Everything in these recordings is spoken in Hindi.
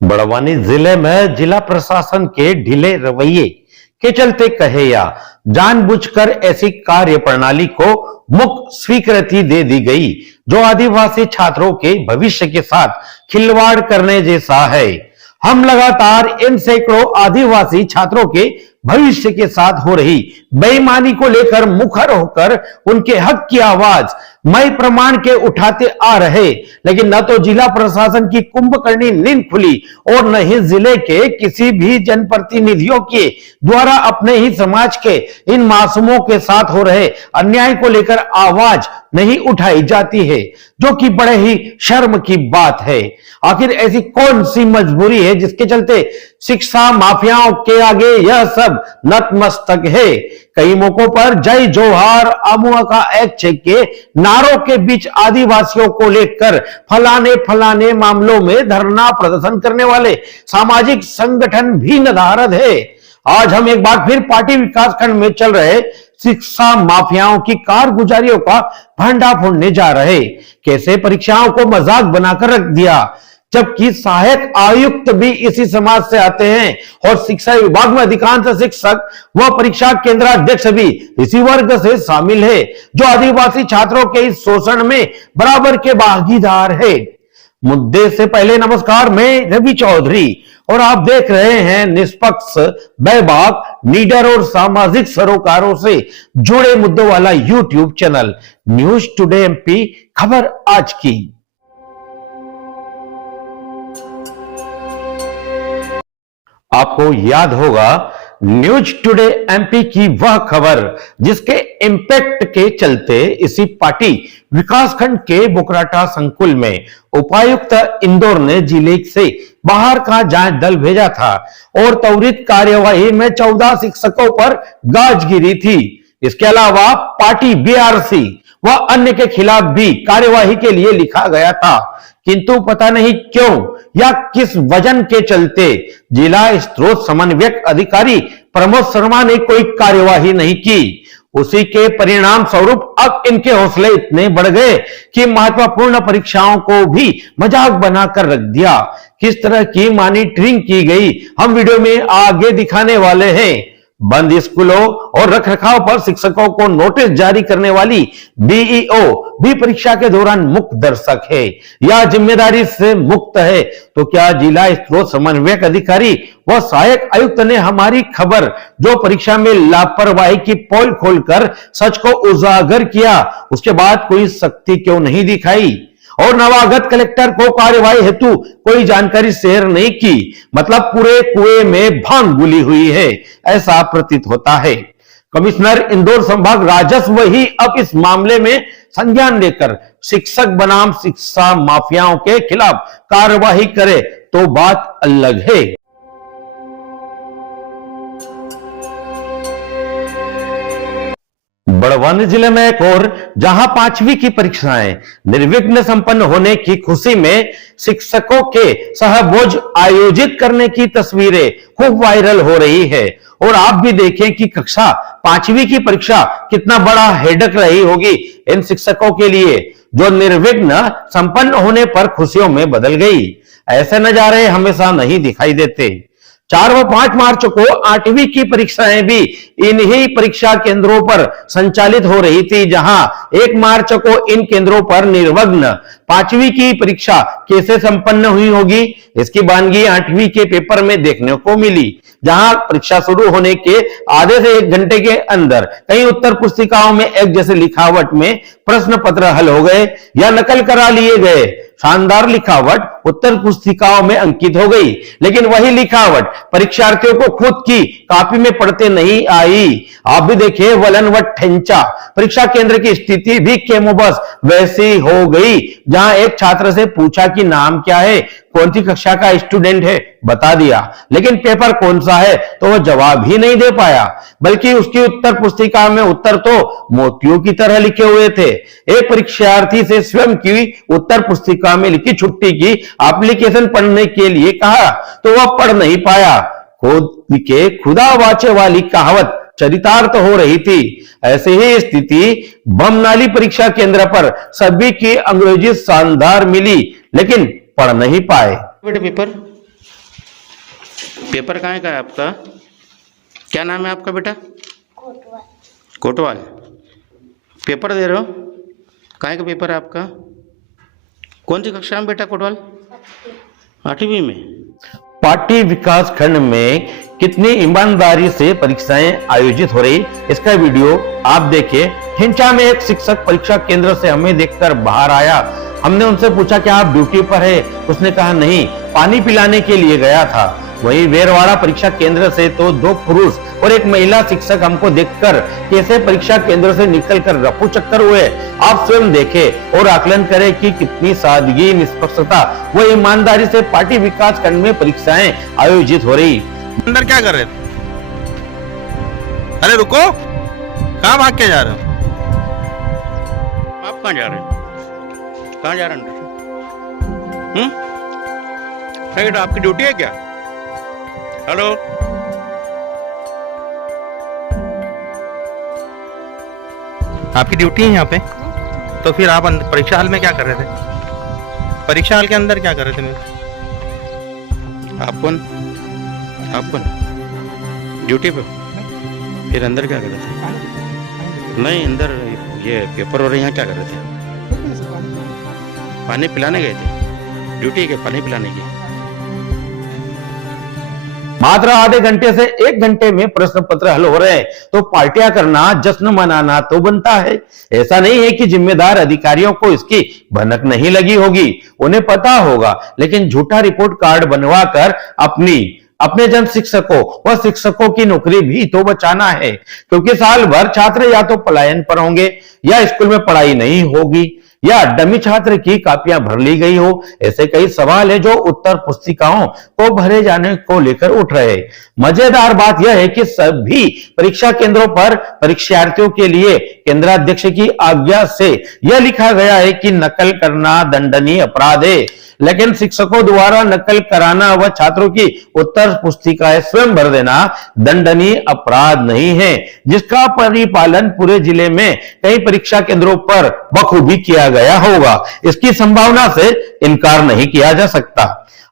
बड़वानी जिले में जिला प्रशासन के ढीले रवैये के चलते कहे या जानबूझकर ऐसी कार्य प्रणाली को मुक्त स्वीकृति दे दी गई जो आदिवासी छात्रों के भविष्य के साथ खिलवाड़ करने जैसा है। हम लगातार इन सैकड़ों आदिवासी छात्रों के भविष्य के साथ हो रही बेईमानी को लेकर मुखर होकर उनके हक की आवाज मई प्रमाण के उठाते आ रहे, लेकिन न तो जिला प्रशासन की कुंभकर्णी नींद खुली और न ही जिले के किसी भी जनप्रतिनिधियों के द्वारा अपने ही समाज के इन मासूमों के साथ हो रहे अन्याय को लेकर आवाज नहीं उठाई जाती है, जो कि बड़े ही शर्म की बात है। आखिर ऐसी कौन सी मजबूरी है जिसके चलते शिक्षा माफियाओं के आगे यह सब नतमस्तक है। कई मौकों पर जय जोहार अमुआ का एक छेक के नारों के बीच आदिवासियों को लेकर फलाने मामलों में धरना प्रदर्शन करने वाले सामाजिक संगठन भी नदारद है। आज हम एक बार फिर पार्टी विकासखंड में चल रहे शिक्षा माफियाओं की कारगुजारियों का भंडा फोड़ने जा रहे। कैसे परीक्षाओं को मजाक बनाकर रख दिया, जबकि सहायक आयुक्त भी इसी समाज से आते हैं और शिक्षा विभाग में अधिकांश शिक्षक व परीक्षा केंद्राध्यक्ष भी इसी वर्ग से शामिल है, जो आदिवासी छात्रों के इस शोषण में बराबर के भागीदार है। मुद्दे से पहले नमस्कार, मैं रवि चौधरी और आप देख रहे हैं निष्पक्ष, बैबाक, नीडर और सामाजिक सरोकारों से जुड़े मुद्दों वाला YouTube channel news today MP. खबर आज की। आपको याद होगा न्यूज टुडे एमपी की वह खबर जिसके इंपैक्ट के चलते इसी पार्टी विकासखंड के बोकराटा संकुल में उपायुक्त इंदौर ने जिले से बाहर का जांच दल भेजा था और त्वरित कार्यवाही में 14 शिक्षकों पर गाज गिरी थी। इसके अलावा पार्टी बीआरसी व अन्य के खिलाफ भी कार्यवाही के लिए लिखा गया था, किंतु पता नहीं क्यों या किस वजन के चलते जिला स्रोत समन्वयक अधिकारी प्रमोद शर्मा ने कोई कार्यवाही नहीं की। उसी के परिणाम स्वरूप अब इनके हौसले इतने बढ़ गए कि महत्वपूर्ण परीक्षाओं को भी मजाक बनाकर रख दिया। किस तरह की मॉनिटरिंग की गई हम वीडियो में आगे दिखाने वाले हैं। बंद स्कूलों और रखरखाव पर शिक्षकों को नोटिस जारी करने वाली बीईओ भी परीक्षा के दौरान मुक्त दर्शक है या जिम्मेदारी से मुक्त है, तो क्या जिला स्रोत समन्वयक अधिकारी व सहायक आयुक्त ने हमारी खबर जो परीक्षा में लापरवाही की पोल खोलकर सच को उजागर किया, उसके बाद कोई सख्ती क्यों नहीं दिखाई और नवागत कलेक्टर को कार्यवाही हेतु कोई जानकारी शेयर नहीं की? मतलब पूरे कुएं में भांग घुली हुई है, ऐसा प्रतीत होता है। कमिश्नर इंदौर संभाग राजस्व ही अब इस मामले में संज्ञान लेकर शिक्षक बनाम शिक्षा माफियाओं के खिलाफ कार्यवाही करे तो बात अलग है। बड़वानी जिले में एक और जहां 5वीं की परीक्षाएं निर्विघ्न संपन्न होने की खुशी में शिक्षकों के सहभोज आयोजित करने की तस्वीरें खूब वायरल हो रही है। और आप भी देखें कि कक्षा 5वीं की परीक्षा कितना बड़ा हेडक रही होगी इन शिक्षकों के लिए, जो निर्विघ्न संपन्न होने पर खुशियों में बदल गई। ऐसे नजारे हमेशा नहीं दिखाई देते। 4 व 5 मार्च को 8वीं की परीक्षाएं भी इन्हीं परीक्षा केंद्रों पर संचालित हो रही थी, जहां 1 मार्च को इन केंद्रों पर निर्विघ्न 5वीं की परीक्षा कैसे संपन्न हुई होगी, इसकी वानगी 8वीं के पेपर में देखने को मिली, जहां परीक्षा शुरू होने के आधे से 1 घंटे के अंदर कई उत्तर पुस्तिकाओं में एक जैसे लिखावट में प्रश्न पत्र हल हो गए या नकल करा लिए गए। शानदार लिखावट उत्तर पुस्तिकाओं में अंकित हो गई, लेकिन वही लिखावट परीक्षार्थियों को खुद की कॉपी में पढ़ते नहीं आई। आप भी देखिए वलन व ठेंचा। परीक्षा केंद्र की स्थिति भी केमोबस वैसी हो गई, जहां एक छात्र से पूछा कि नाम क्या है, कौन सी कक्षा का स्टूडेंट है, बता दिया, लेकिन पेपर कौन सा है तो वह जवाब ही नहीं दे पाया, बल्कि उसकी उत्तर पुस्तिका में उत्तर तो मोतियों की तरह लिखे हुए थे। एक परीक्षार्थी से स्वयं की उत्तर पुस्तिका में लिखी छुट्टी की एप्लीकेशन पढ़ने के लिए कहा तो वह पढ़ नहीं पाया। खुद के खुदा वाचे वाली कहावत चरितार्थ हो रही थी। ऐसे ही स्थिति बमनाली परीक्षा केंद्र पर सभी की अंग्रेजी शानदार मिली, लेकिन पढ़ नहीं पाए। बेटे पेपर पेपर कहाँ का है आपका? क्या नाम है आपका बेटा? कोटवा। कोटवाल। पेपर दे रहे हो? कहाँ का पेपर है आपका? कौन सी कक्षा में बेटा कोटवाल? 8वीं में। पार्टी विकास खंड में कितनी ईमानदारी से परीक्षाएं आयोजित हो रही, इसका वीडियो आप देखिए। हिंचा में एक शिक्षक परीक्षा केंद्र से हमें देखकर बाहर आया। हमने उनसे पूछा कि आप ड्यूटी पर है? उसने कहा नहीं, पानी पिलाने के लिए गया था। वहीं वेरवाड़ा परीक्षा केंद्र से तो 2 पुरुष और एक महिला शिक्षक हमको देखकर कैसे परीक्षा केंद्र से निकलकर रफू चक्कर हुए। आप स्वयं देखें और आकलन करें कि कितनी सादगी, निष्पक्षता व ईमानदारी से पार्टी विकास खंड में परीक्षाएं आयोजित हो रही। अंदर क्या कर रहे थे? अरे रुको, कहाँ भाग के जा रहे हो? आप कहाँ जा रहे हैं? कहाँ जा रहे हैं? बेटा आपकी ड्यूटी है क्या? हेलो, आपकी ड्यूटी है यहाँ पे? तो फिर आप परीक्षा हॉल में क्या कर रहे थे? परीक्षा हॉल के अंदर क्या कर रहे थे मेरे? आप कौन? आप कौन? ड्यूटी पे? फिर अंदर क्या कर रहे थे? नहीं, अंदर ये पेपर हो रहे यहाँ क्या कर रहे थे? पानी पिलाने गए थे? ड्यूटी के पानी पिलाने की? मात्र आधे घंटे से 1 घंटे में प्रश्न पत्र हल हो रहे हैं तो पार्टियां करना, जश्न मनाना तो बनता है। ऐसा नहीं है कि जिम्मेदार अधिकारियों को इसकी भनक नहीं लगी होगी, उन्हें पता होगा, लेकिन झूठा रिपोर्ट कार्ड बनवाकर अपने जन शिक्षकों व शिक्षकों की नौकरी भी तो बचाना है, क्योंकि साल भर छात्र या तो पलायन पर होंगे या स्कूल में पढ़ाई नहीं होगी या डमी छात्र की कापियां भर ली गई हो। ऐसे कई सवाल है जो उत्तर पुस्तिकाओं को भरे जाने को लेकर उठ रहे। मजेदार बात यह है कि सभी परीक्षा केंद्रों पर परीक्षार्थियों के लिए केंद्राध्यक्ष की आज्ञा से यह लिखा गया है कि नकल करना दंडनीय अपराध है, लेकिन शिक्षकों द्वारा नकल कराना व छात्रों की उत्तर पुस्तिकाएं स्वयं भर देना दंडनीय अपराध नहीं है, जिसका परिपालन पूरे जिले में कई परीक्षा केंद्रों पर बखूबी किया गया होगा। इसकी संभावना से इनकार नहीं किया जा सकता।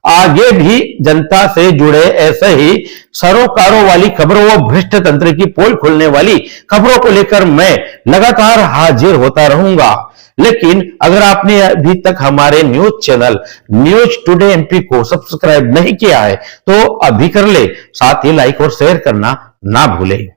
आगे भी जनता से जुड़े ऐसे ही सरोकारों वाली खबरों व भ्रष्ट तंत्र की पोल खोलने वाली खबरों को लेकर मैं लगातार हाजिर होता रहूंगा। लेकिन अगर आपने अभी तक हमारे news channel news today MP को सब्सक्राइब नहीं किया है तो अभी कर ले, साथ ही लाइक और शेयर करना ना भूलें।